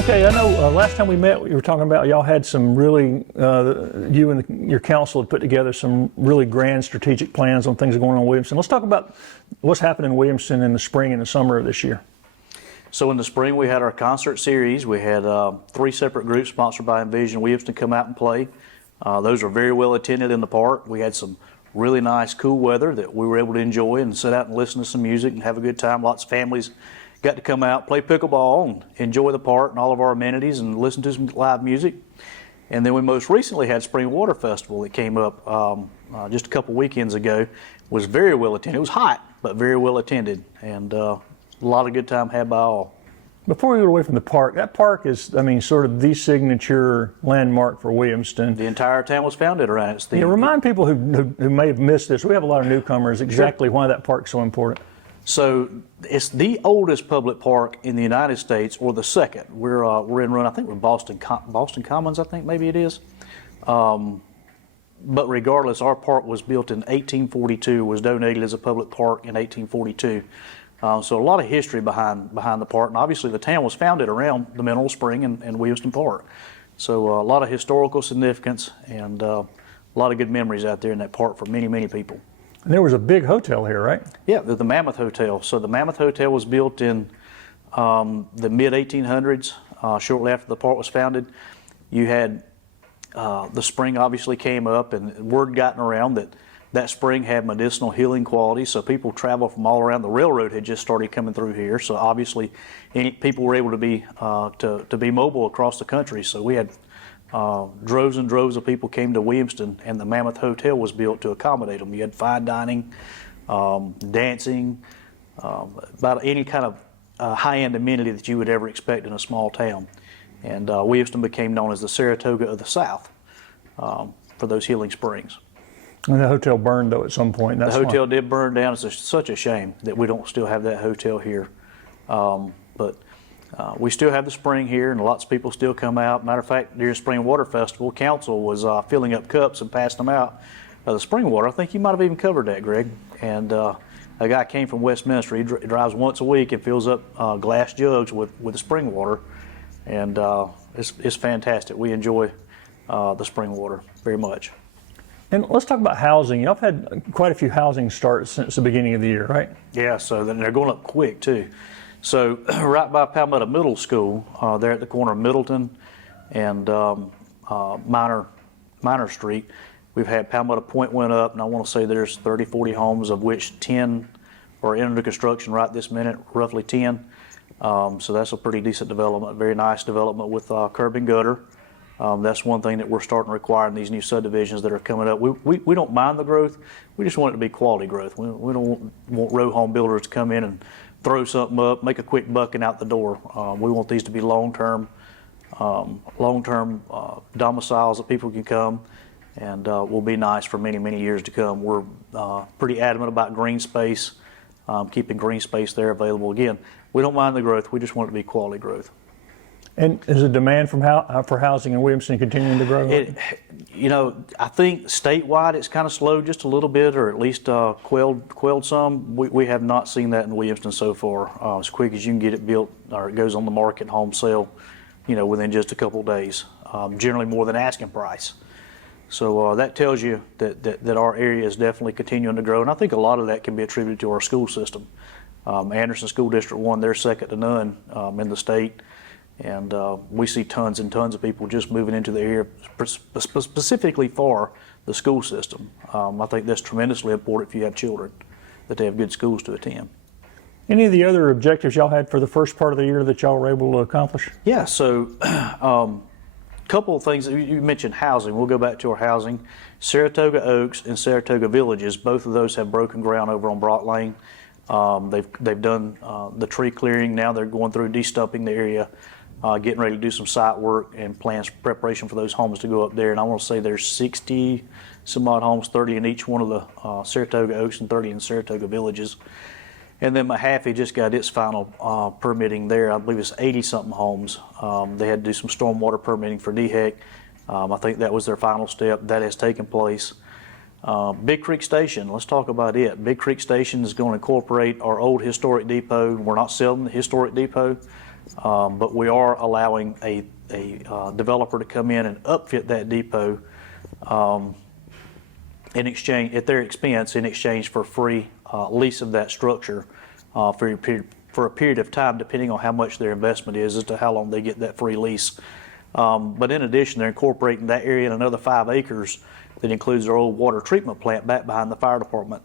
Okay, I know last time we met, you were talking about y'all had some really, you and your council had put together some really grand strategic plans on things going on in Williamston. Let's talk about what's happening in Williamston in the spring and the summer of this year. So in the spring, we had our concert series. We had 3 separate groups sponsored by Envision Williamston come out and play. Those were very well attended in the park. We had some really nice, cool weather that we were able to enjoy and sit out and listen to some music and have a good time. Lots of families got to come out, play pickleball, and enjoy the park and all of our amenities and listen to some live music. And then we most recently had Spring Water Festival that came up just a couple weekends ago. It was very well attended. It was hot, but very well attended, and a lot of good time had by all. Before we go away from the park, that park is, I mean, sort of the signature landmark for Williamston. The entire town was founded around it. Remind people who may have missed this, we have a lot of newcomers, exactly why that park's so important. So it's the oldest public park in the United States, or the second. We're in run, I think we're Boston Commons, I think maybe it is. But regardless, our park was built in 1842, was donated as a public park in 1842. So a lot of history behind the park, and obviously the town was founded around the Mineral Spring and Williamston Park. So a lot of historical significance and a lot of good memories out there in that park for many, many people. And there was a big hotel here, right? Yeah, the Mammoth Hotel. So the Mammoth Hotel was built in the mid-1800s, shortly after the park was founded. You had the spring obviously came up, and word gotten around that spring had medicinal healing qualities, so people travel from all around. The railroad had just started coming through here, so obviously people were able to be mobile across the country. So we had droves and droves of people came to Williamston, and the Mammoth Hotel was built to accommodate them. You had fine dining, dancing, about any kind of high-end amenity that you would ever expect in a small town. And Williamston became known as the Saratoga of the South for those healing springs. And the hotel burned, though, at some point. The hotel did burn down. It's such a shame that we don't still have that hotel here. But we still have the spring here, and lots of people still come out. Matter of fact, during Spring Water Festival, council was filling up cups and passing them out. The spring water, I think you might have even covered that, Greg. And a guy came from Westminster. He drives once a week and fills up glass jugs with the spring water. And it's fantastic. We enjoy the spring water very much. And let's talk about housing. Y'all have had quite a few housing starts since the beginning of the year, right? Yeah, so then they're going up quick too. So right by Palmetto Middle School, there at the corner of Middleton and Minor Street, we've had Palmetto Point went up, and I want to say there's 30, 40 homes, of which 10 are under construction right this minute, roughly 10. So that's a pretty decent development, very nice development with curb and gutter. That's one thing that we're starting to require in these new subdivisions that are coming up. We don't mind the growth. We just want it to be quality growth. We don't want row home builders to come in and throw something up, make a quick buck and out the door. We want these to be long-term domiciles that people can come and will be nice for many, many years to come. We're pretty adamant about green space, keeping green space there available. Again, we don't mind the growth. We just want it to be quality growth. And is the demand for housing in Williamston continuing to grow? I think statewide it's kind of slowed just a little bit, or at least quelled some. We have not seen that in Williamston so far. As quick as you can get it built, or it goes on the market, home sale, within just a couple of days. Generally more than asking price. So that tells you that our area is definitely continuing to grow, and I think a lot of that can be attributed to our school system. Anderson School District 1, they're second to none in the state. And we see tons and tons of people just moving into the area specifically for the school system. I think that's tremendously important if you have children, that they have good schools to attend. Any of the other objectives y'all had for the first part of the year that y'all were able to accomplish? Yeah, so a couple of things. You mentioned housing. We'll go back to our housing. Saratoga Oaks and Saratoga Villages, both of those have broken ground over on Brock Lane. They've done the tree clearing. Now they're going through de-stumping the area. Getting ready to do some site work and plans preparation for those homes to go up there. And I want to say there's 60 some odd homes, 30 in each one of the Saratoga Oaks and 30 in Saratoga Villages. And then Mahaffey just got its final permitting there. I believe it's 80 something homes. They had to do some stormwater permitting for DHEC. I think that was their final step. That has taken place. Big Creek Station, let's talk about it. Big Creek Station is going to incorporate our old historic depot. We're not selling the historic depot. but we are allowing a developer to come in and upfit that depot in exchange, at their expense, in exchange for free lease of that structure for a period of time, depending on how much their investment is as to how long they get that free lease. But in addition, they're incorporating that area in another 5 acres that includes their old water treatment plant back behind the fire department.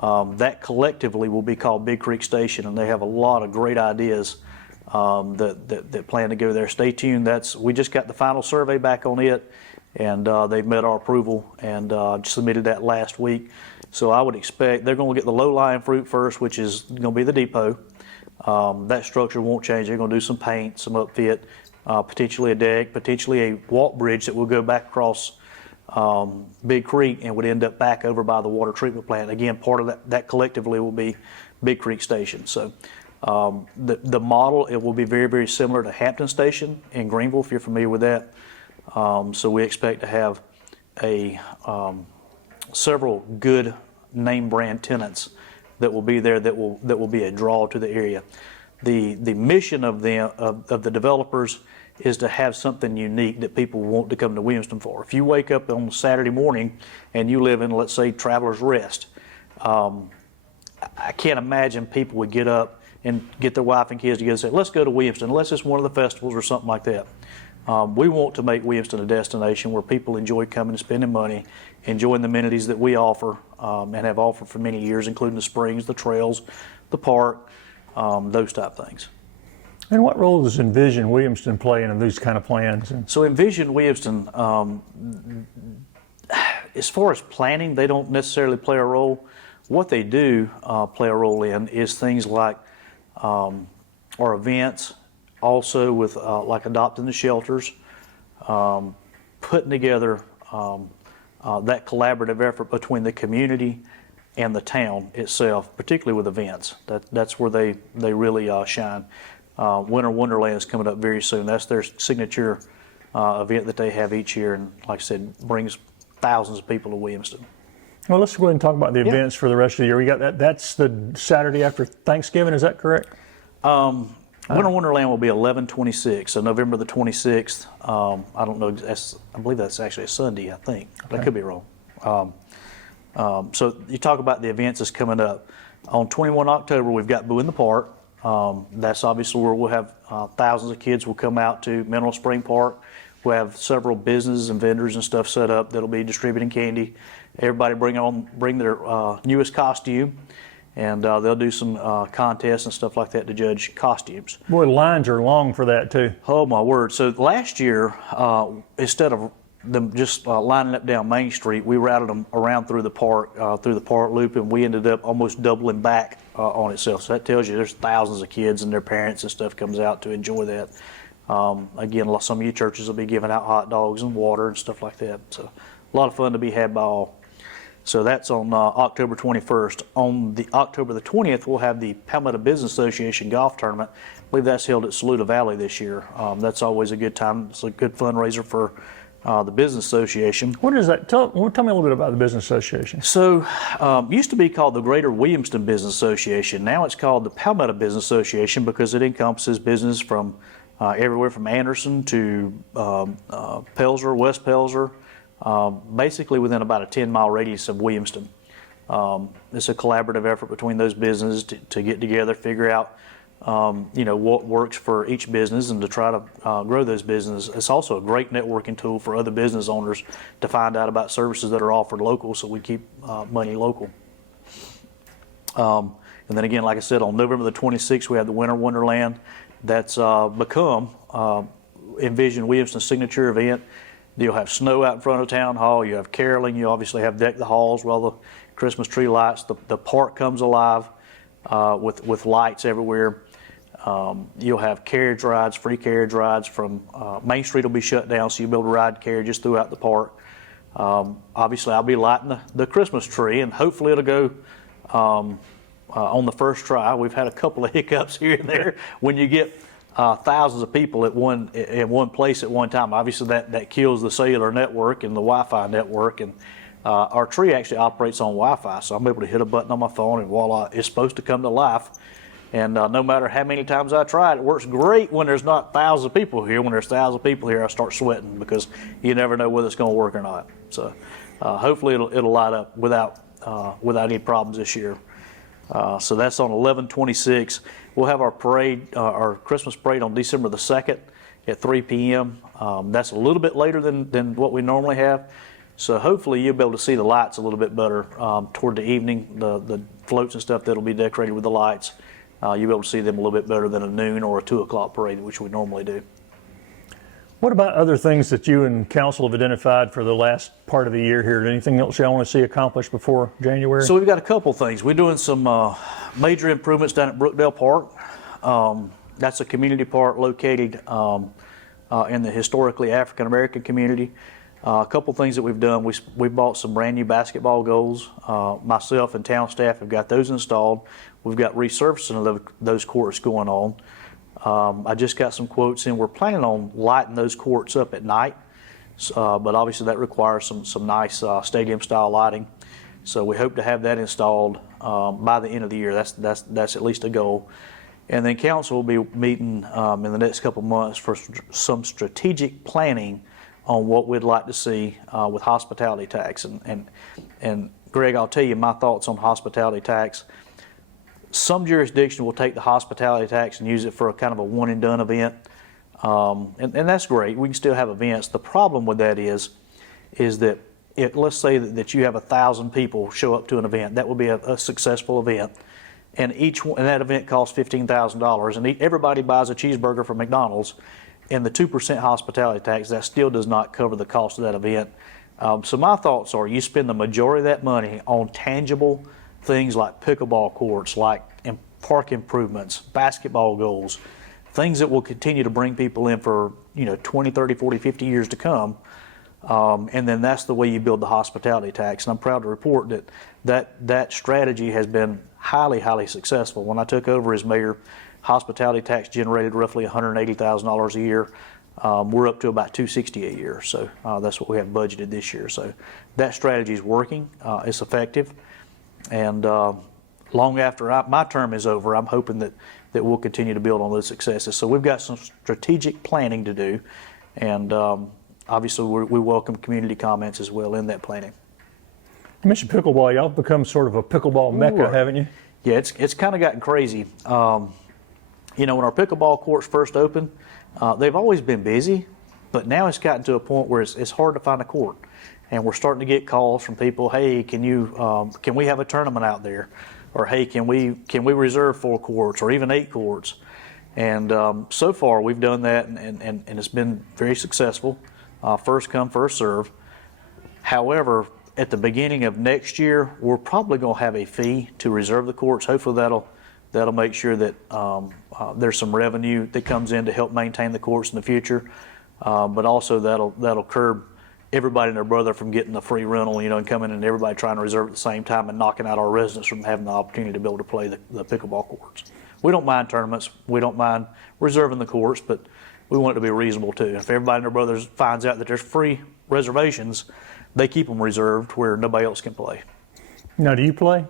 That collectively will be called Big Creek Station, and they have a lot of great ideas that plan to go there. Stay tuned. We just got the final survey back on it, and they've met our approval and submitted that last week. So I would expect they're going to get the low-lying fruit first, which is going to be the depot. That structure won't change. They're going to do some paint, some upfit, potentially a deck, potentially a walk bridge that will go back across Big Creek and would end up back over by the water treatment plant. Again, part of that collectively will be Big Creek Station. So the model, it will be very, very similar to Hampton Station in Greenville, if you're familiar with that. So we expect to have several good name brand tenants that will be there that will be a draw to the area. The mission of the developers is to have something unique that people want to come to Williamston for. If you wake up on Saturday morning and you live in, let's say, Travelers Rest, I can't imagine people would get up and get their wife and kids together and say, let's go to Williamston, unless it's one of the festivals or something like that. We want to make Williamston a destination where people enjoy coming and spending money, enjoying the amenities that we offer and have offered for many years, including the springs, the trails, the park, those type things. And what role does Envision Williamston play in these kind of plans? So Envision Williamston, as far as planning, they don't necessarily play a role. What they do play a role in is things like our events, also with like adopting the shelters, putting together that collaborative effort between the community and the town itself, particularly with events. That's where they really shine. Winter Wonderland is coming up very soon. That's their signature event that they have each year, and like I said, brings thousands of people to Williamston. Well, let's go ahead and talk about the events for the rest of the year. We got that. That's the Saturday after Thanksgiving. Is that correct? Winter Wonderland will be 11/26, so November the 26th. I don't know. I believe that's actually a Sunday. I think, but I could be wrong. So you talk about the events that's coming up. On 21 October, we've got Boo in the Park. That's obviously where we'll have thousands of kids will come out to Mineral Spring Park. We'll have several businesses and vendors and stuff set up that'll be distributing candy. Everybody bring their newest costume, and they'll do some contests and stuff like that to judge costumes. Boy, the lines are long for that too. Oh my word! So last year, instead of them just lining up down Main Street, we routed them around through the park loop, and we ended up almost doubling back on itself. So that tells you there's thousands of kids and their parents and stuff comes out to enjoy that. Again, some of you churches will be giving out hot dogs and water and stuff like that. So a lot of fun to be had by all. So that's on October 21st. On the October the 20th, we'll have the Palmetto Business Association golf tournament. I believe that's held at Saluda Valley this year. That's always a good time. It's a good fundraiser for the Business Association. What is that? Tell me a little bit about the Business Association. So used to be called the Greater Williamston Business Association. Now it's called the Palmetto Business Association because it encompasses business from everywhere from Anderson to Pelzer, West Pelzer, basically within about a 10-mile radius of Williamston. It's a collaborative effort between those businesses to get together, figure out what works for each business and to try to grow those businesses. It's also a great networking tool for other business owners to find out about services that are offered local, so we keep money local. And then again, like I said, on November the 26th, we have the Winter Wonderland. That's become Envision Williamston's signature event. You'll have snow out in front of Town Hall. You have caroling. You obviously have Deck the Halls with all the Christmas tree lights. The park comes alive with lights everywhere. You'll have carriage rides, free carriage rides from Main Street will be shut down, so you'll be able to ride carriages throughout the park. Obviously, I'll be lighting the Christmas tree, and hopefully it'll go on the first try. We've had a couple of hiccups here and there when you get thousands of people at one place at one time. Obviously, that kills the cellular network and the Wi-Fi network. And our tree actually operates on Wi-Fi, so I'm able to hit a button on my phone, and voila, it's supposed to come to life. And no matter how many times I try it, it works great when there's not thousands of people here. When there's thousands of people here, I start sweating because you never know whether it's going to work or not. So hopefully it'll light up without any problems this year. So that's on 11/26. We'll have our parade, our Christmas parade on December the 2nd at 3 p.m. That's a little bit later than what we normally have. So hopefully you'll be able to see the lights a little bit better toward the evening. The floats and stuff that'll be decorated with the lights, you'll be able to see them a little bit better than a noon or a 2 o'clock parade, which we normally do. What about other things that you and council have identified for the last part of the year here? Anything else y'all want to see accomplished before January? So we've got a couple things. We're doing some major improvements down at Brookdale Park. That's a community park located in the historically African American community. A couple things that we've done. We bought some brand new basketball goals. Myself and town staff have got those installed. We've got resurfacing of those courts going on. I just got some quotes in. We're planning on lighting those courts up at night, but obviously that requires some nice stadium style lighting. So we hope to have that installed by the end of the year. That's at least a goal. And then council will be meeting in the next couple of months for some strategic planning on what we'd like to see with hospitality tax. And Greg, I'll tell you my thoughts on hospitality tax. Some jurisdiction will take the hospitality tax and use it for a kind of a one and done event. And that's great. We can still have events. The problem with that is that let's say that you have 1,000 people show up to an event. That would be a successful event. And that event costs $15,000, and everybody buys a cheeseburger from McDonald's, and the 2% hospitality tax, that still does not cover the cost of that event. So my thoughts are you spend the majority of that money on tangible things like pickleball courts, like park improvements, basketball goals, things that will continue to bring people in for 20, 30, 40, 50 years to come. And then that's the way you build the hospitality tax. And I'm proud to report that strategy has been highly, highly successful. When I took over as mayor, hospitality tax generated roughly $180,000 a year. We're up to about $260,000 a year. So that's what we have budgeted this year. So that strategy is working. It's effective. And long after my term is over, I'm hoping that we'll continue to build on those successes. So we've got some strategic planning to do. And obviously we welcome community comments as well in that planning. You mentioned pickleball. Y'all have become sort of a pickleball mecca, haven't you? Yeah, it's kind of gotten crazy. When our pickleball courts first opened, they've always been busy, but now it's gotten to a point where it's hard to find a court. And we're starting to get calls from people, hey, can we have a tournament out there? Or hey, can we reserve 4 courts or even 8 courts? And so far we've done that, and it's been very successful. First come, first serve. However, at the beginning of next year, we're probably going to have a fee to reserve the courts. Hopefully that'll make sure that there's some revenue that comes in to help maintain the courts in the future. But also that'll curb everybody and their brother from getting the free rental, and coming in and everybody trying to reserve at the same time and knocking out our residents from having the opportunity to be able to play the pickleball courts. We don't mind tournaments. We don't mind reserving the courts, but we want it to be reasonable too. If everybody and their brothers finds out that there's free reservations, they keep them reserved where nobody else can play. Now, do you play?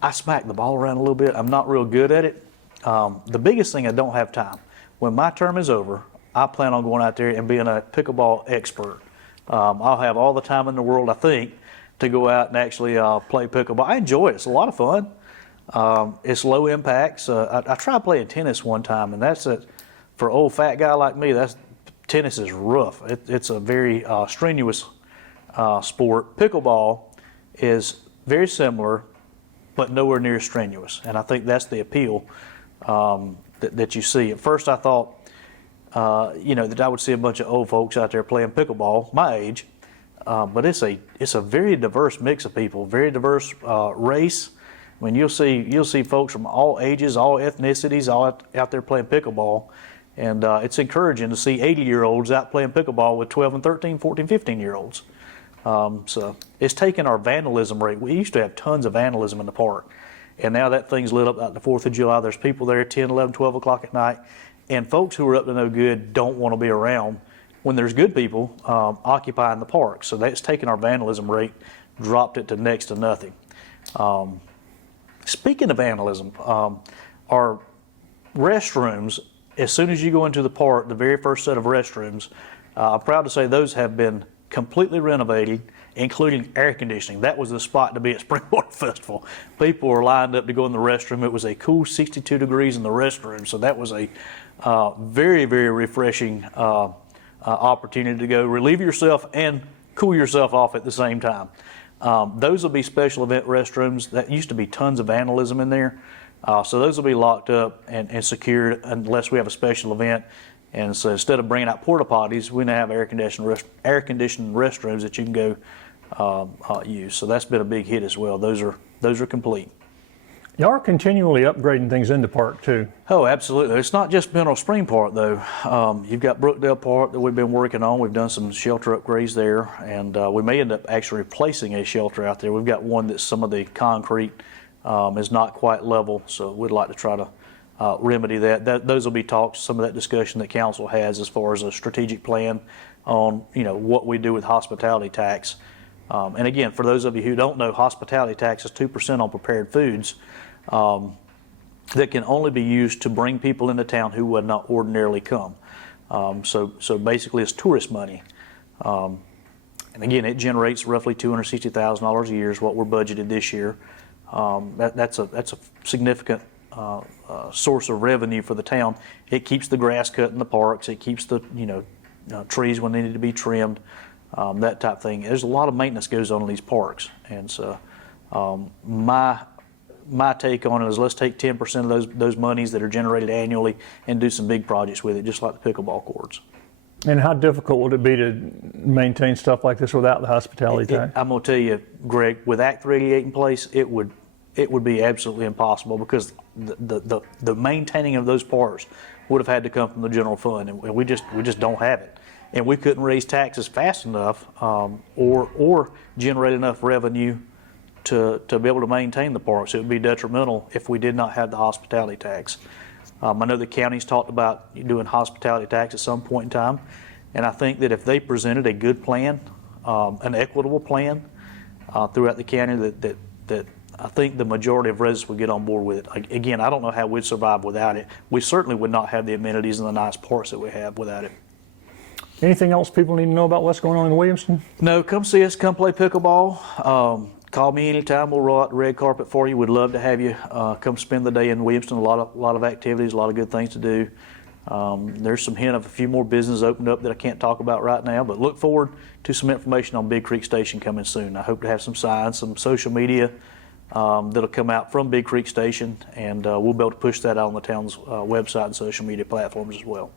I smack the ball around a little bit. I'm not real good at it. The biggest thing, I don't have time. When my term is over, I plan on going out there and being a pickleball expert. I'll have all the time in the world, I think, to go out and actually play pickleball. I enjoy it. It's a lot of fun. It's low impact. I tried playing tennis one time, and that's it. For an old fat guy like me, tennis is rough. It's a very strenuous sport. Pickleball is very similar, but nowhere near as strenuous. And I think that's the appeal that you see. At first I thought, that I would see a bunch of old folks out there playing pickleball, my age. But it's a very diverse mix of people, very diverse race. I mean, you'll see folks from all ages, all ethnicities, all out there playing pickleball. And it's encouraging to see 80-year-olds out playing pickleball with 12 and 13, 14, 15-year-olds. So it's taken our vandalism rate. We used to have tons of vandalism in the park. And now that thing's lit up like the 4th of July. There's people there 10, 11, 12 o'clock at night. And folks who are up to no good don't want to be around when there's good people occupying the park. So that's taken our vandalism rate, dropped it to next to nothing. Speaking of vandalism, our restrooms, as soon as you go into the park, the very first set of restrooms, I'm proud to say those have been completely renovated, including air conditioning. That was the spot to be at Springwater Festival. People were lined up to go in the restroom. It was a cool 62 degrees in the restroom, so that was a very, very refreshing opportunity to go relieve yourself and cool yourself off at the same time. Those will be special event restrooms. That used to be tons of vandalism in there. So those will be locked up and secured unless we have a special event. And so instead of bringing out porta potties, we now have air conditioned restrooms that you can go use. So that's been a big hit as well. Those are complete. Y'all are continually upgrading things in the park too. Oh, absolutely. It's not just Mineral Spring Park though. You've got Brookdale Park that we've been working on. We've done some shelter upgrades there, and we may end up actually replacing a shelter out there. We've got one that some of the concrete is not quite level, so we'd like to try to remedy that. Those will be talks, some of that discussion that council has as far as a strategic plan on what we do with hospitality tax. And again, for those of you who don't know, hospitality tax is 2% on prepared foods that can only be used to bring people into town who would not ordinarily come. So basically, it's tourist money. And again, it generates roughly $260,000 a year is what we're budgeted this year. That's a significant source of revenue for the town. It keeps the grass cut in the parks. It keeps the trees when they need to be trimmed, that type of thing. There's a lot of maintenance goes on in these parks, and so my take on it is let's take 10% of those monies that are generated annually and do some big projects with it, just like the pickleball courts. And how difficult would it be to maintain stuff like this without the hospitality tax? I'm going to tell you, Greg, with Act 388 in place, it would be absolutely impossible because the maintaining of those parks would have had to come from the general fund, and we just don't have it. And we couldn't raise taxes fast enough or generate enough revenue to be able to maintain the parks. It would be detrimental if we did not have the hospitality tax. I know the county's talked about doing hospitality tax at some point in time, and I think that if they presented a good plan, an equitable plan throughout the county, that I think the majority of residents would get on board with it. Again, I don't know how we'd survive without it. We certainly would not have the amenities and the nice parks that we have without it. Anything else people need to know about what's going on in Williamston? No, come see us, come play pickleball. Call me anytime. We'll roll out the red carpet for you. We'd love to have you come spend the day in Williamston. A lot of activities, a lot of good things to do. There's some hint of a few more businesses opened up that I can't talk about right now, but look forward to some information on Big Creek Station coming soon. I hope to have some signs, some social media that'll come out from Big Creek Station, and we'll be able to push that out on the town's website and social media platforms as well.